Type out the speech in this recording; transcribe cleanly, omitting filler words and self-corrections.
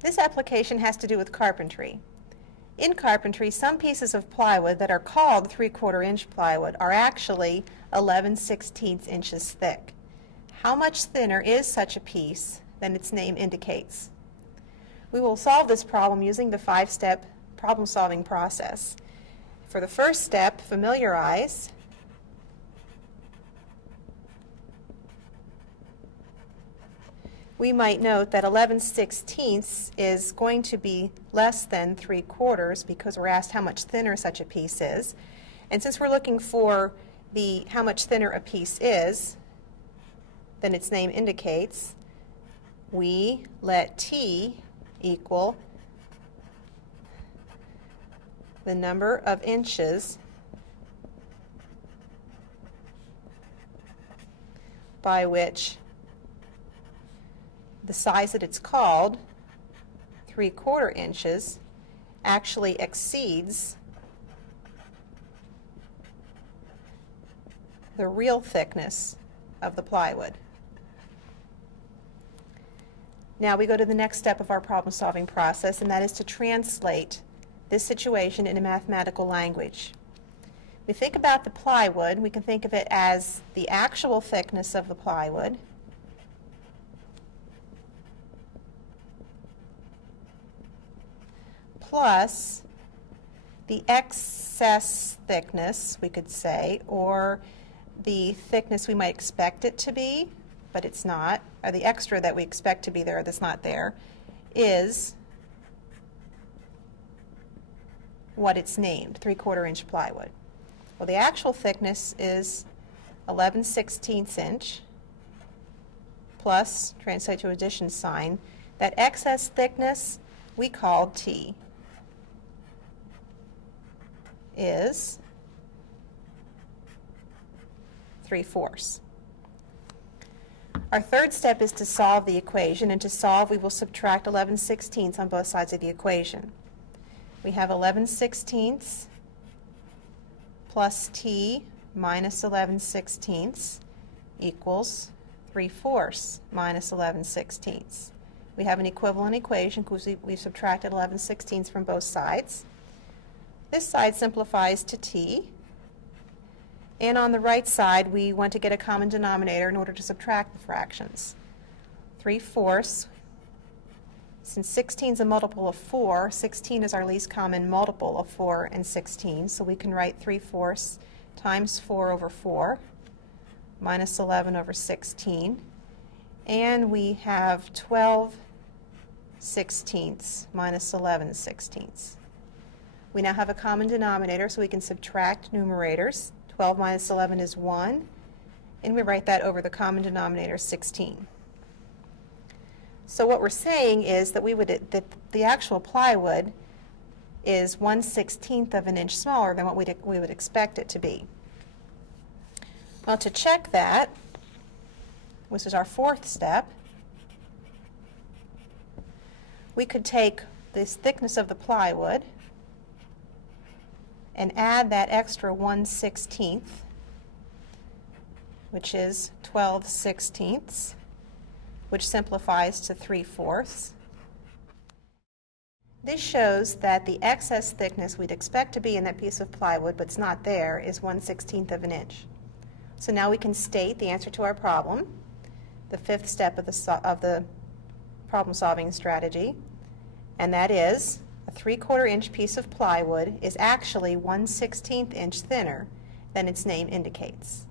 This application has to do with carpentry. In carpentry, some pieces of plywood that are called 3/4 inch plywood are actually 11/16 inches thick. How much thinner is such a piece than its name indicates? We will solve this problem using the 5-step problem-solving process. For the first step, familiarize. We might note that 11/16 is going to be less than 3/4 because we're asked how much thinner such a piece is. And since we're looking for how much thinner a piece is than its name indicates, we let T equal the number of inches by which the size that it's called, 3/4 inches, actually exceeds the real thickness of the plywood. Now we go to the next step of our problem-solving process, and that is to translate this situation into mathematical language. We think about the plywood, we can think of it as the actual thickness of the plywood plus the excess thickness, we could say, or the thickness we might expect it to be, but it's not, or the extra that we expect to be there that's not there, is what it's named, 3/4 inch plywood. Well, the actual thickness is 11/16 inch plus, translate to addition sign, that excess thickness we called T is 3/4. Our third step is to solve the equation, and to solve we will subtract 11/16 on both sides of the equation. We have 11/16 plus T minus 11/16 equals 3/4 minus 11/16. We have an equivalent equation because we've subtracted 11/16 from both sides. This side simplifies to T, and on the right side we want to get a common denominator in order to subtract the fractions. 3/4, since 16 is a multiple of 4, 16 is our least common multiple of 4 and 16, so we can write 3/4 times 4 over 4 minus 11 over 16, and we have 12/16 minus 11/16. We now have a common denominator, so we can subtract numerators. 12 minus 11 is 1, and we write that over the common denominator, 16. So what we're saying is that that the actual plywood is 1/16 of an inch smaller than what we would expect it to be. Well, to check that, which is our fourth step, we could take this thickness of the plywood and add that extra 1/16, which is 12/16, which simplifies to 3/4. This shows that the excess thickness we'd expect to be in that piece of plywood, but it's not there, is 1/16 of an inch. So now we can state the answer to our problem, the fifth step of the problem-solving strategy, and that is a 3/4 inch piece of plywood is actually 1/16 inch thinner than its name indicates.